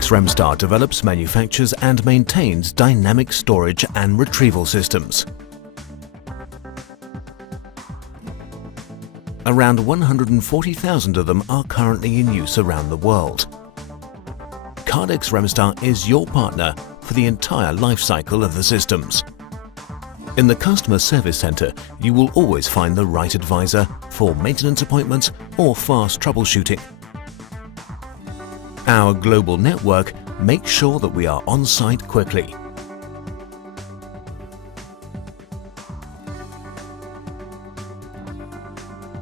Kardex Remstar develops, manufactures and maintains dynamic storage and retrieval systems. Around 140,000 of them are currently in use around the world. Kardex Remstar is your partner for the entire life cycle of the systems. In the Customer Service Centre, you will always find the right advisor for maintenance appointments or fast troubleshooting. Our global network makes sure that we are on site quickly.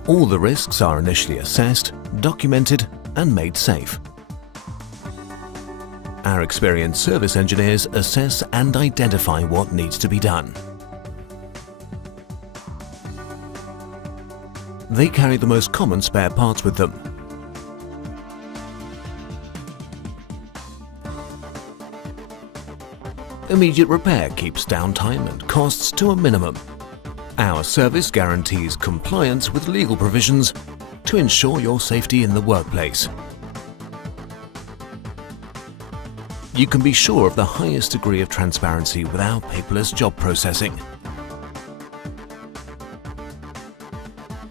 All the risks are initially assessed, documented and made safe. Our experienced service engineers assess and identify what needs to be done. They carry the most common spare parts with them. Immediate repair keeps downtime and costs to a minimum. Our service guarantees compliance with legal provisions to ensure your safety in the workplace. You can be sure of the highest degree of transparency with our paperless job processing.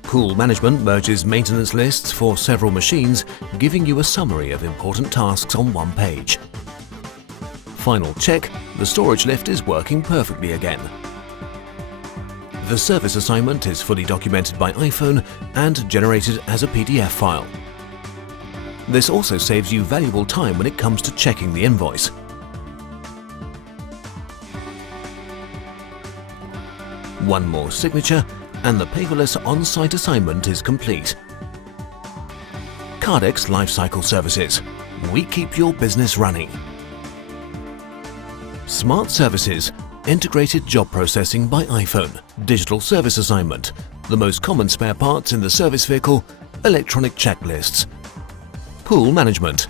Pool management merges maintenance lists for several machines, giving you a summary of important tasks on one page. Final check, the storage lift is working perfectly again. The service assignment is fully documented by iPhone and generated as a PDF file. This also saves you valuable time when it comes to checking the invoice. One more signature and the paperless on-site assignment is complete. Kardex Lifecycle Services. We keep your business running. Smart Services. Integrated job processing by iPhone. Digital service assignment. The most common spare parts in the service vehicle. Electronic checklists. Pool management.